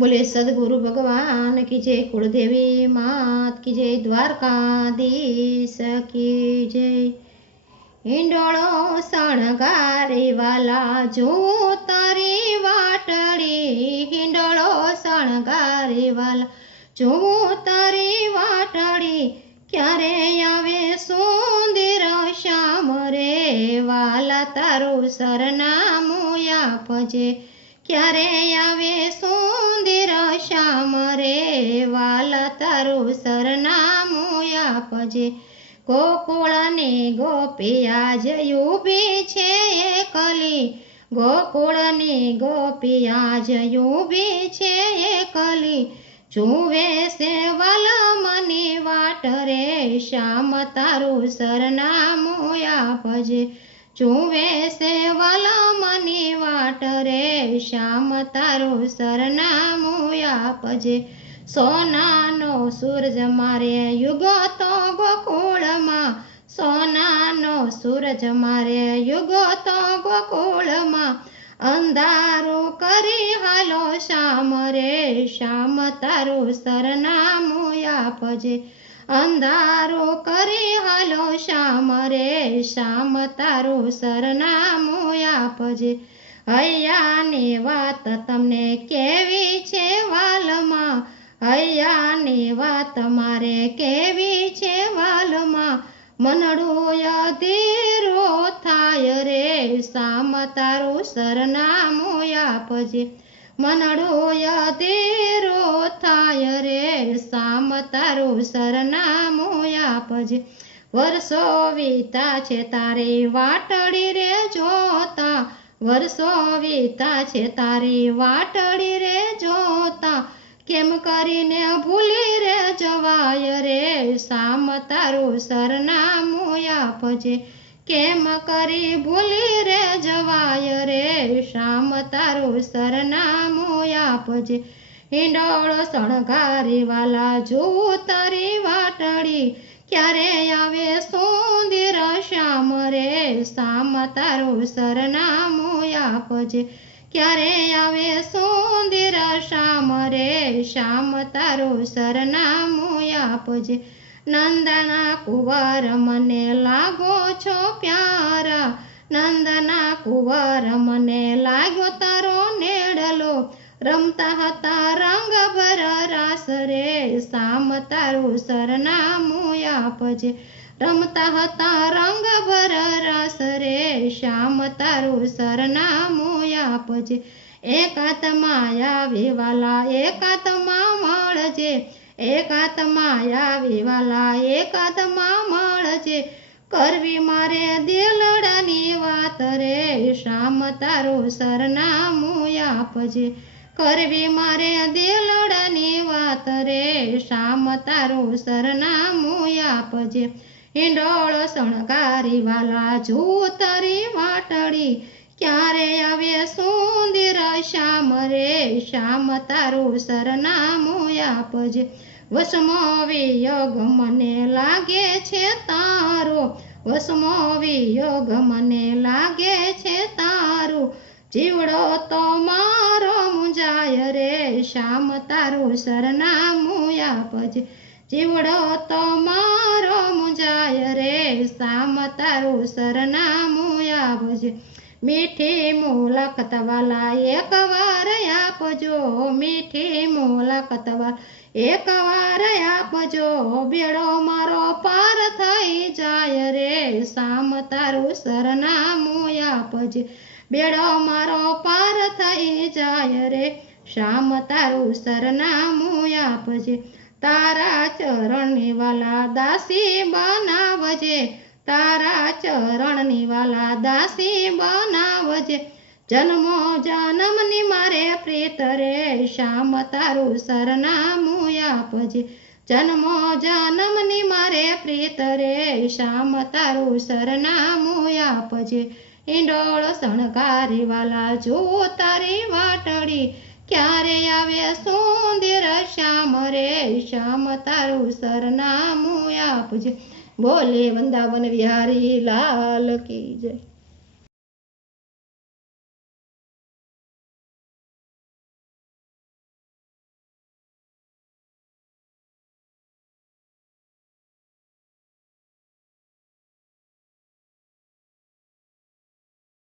બોલે, સદગુરુ ભગવાન કી જય કુળદેવી માત, કી જય દ્વારકાધીશ, કી જય હિંડોળો શણગારે વાલા જો તારી વાટડી હિંડોળો શણગારે વાલા જો તારી વાટડી ક્યારે આવે સુંદર શ્યામ રે, વાલા તારું સરનામું આપજે. ક્યારે આવે સુંદર શ્યામ રે? વાલ તારું સરનામું આપજે. ગોકુળને ગોપિયા જય ઊભી છે એકલી. ગોકુળને ગોપિયા જય ઊભી છે એકલી. જુએ છે વાલમની વાટ રે? શ્યામ તારું સરનામું આપજે. જુએ છે વાલમની વાટ રે? શ્યામ તારું સરનામું આપજે. સોનાનો સૂરજ મારે યુગો તો ગોકુળમાં. સોનાનો સૂરજ મારે યુગો તો ગોકુળમાં. અંધારું કરી હાલો શ્યામ રે, શ્યામ તારું સરનામું આપજે. અંધારો કરી હાલો શ્યામ રે, શ્યામ તારું સરનામું આપજે. હૈયાની વાત તમને કેવી છે વાલમાં? હૈયાની વાત મારે કેવી છે વાલમાં? મનડું અધીરો થાય રે સામ તારું સરનામું આપજે. મનડું અધીરો થાય રે સામ તારું સરનામું આપજે. વર્ષો વીતા છે તારી વાટડી રે જોતા વર્ષો વીતા છે તારી વાટડી રે જોતા. કેમ કરીને ભૂલી રે જવાય રે સામ તારું સરનામું આપજે. કેમ કરી ભૂલી રે જવાય રે શામ તારું સરનામું આપજે. હિંડોળો શણગારી વાલા જોવું તારી વાટડી. ક્યારે આવે સુંદર શ્યામ રે? શામ તારું સરનામું આપજે. ક્યારે આવે સુંદર શ્યામ રે? શ્યામ તારું સરનામું આપજે. નંદના કુંવર મને લાગો છો પ્યારા. નંદના કુંવર મને લાગ્યો તારો નેડલો. રમતા હતા રંગ ભરા રાસ રે સામ તારું સરનામું આપજે. રમતા હતા રંગ ભરા રાસ રે શ્યામ તારું સરનામું આપજે. એકાતમાં આવી વાલા એકાતમાં મળજે. એકાતમાં આવી વાલા એકાતમાં મળજે. કરવી મારે દિલડાની વાત રે, શ્યામ તારું સરનામું આપજે. કરવી મારે દિલડાની વાત રે. શામ તારું સરનામું આપજે. હિંડોળ શણગારી વાલા જૂતરી વાટડી. ક્યારે આવે સુંદર શ્યામ રે? શ્યામ તારું સરનામું આપજે. વસમો વિયોગ મને લાગે છે તારો. વસમો વિયોગ મને લાગે છે તારું. જીવડો તો રે શ્યામ તારું સરનામું આપજે. જીવડો તો મારો મુંજાય રે. શ્યામ તારું સરનામું આપજે. મીઠી મુલાકાત વાલા એક વાર આપજો. મીઠી મુલાકાત વાલા એક વાર આપજો. બેડો મારો પાર થઈ જાય રે. સામ તારું સરનામું આપજે. બેડો મારો પાર થઈ જાય રે. શ્યામ તારું સરનામું આપજે. તારા ચરણની વાલા દાસી બનાવજે. તારા ચરણની વાલા દાસી બનાવજે. જન્મો જન્મની મારે પ્રીત રે. શ્યામ તારું સરનામું આપજે. જન્મો જન્મની મારે પ્રીત રે. શ્યામ તારું સરનામું આપજે. ઈંડોળ શણગારી વાલા જો તારી વાટડી. ક્યારે આવે સુંદર શ્યામ રે? શ્યામ તારું સરનામું આપજે. બોલે વૃંદાવન વિહારી લાલ કી જય.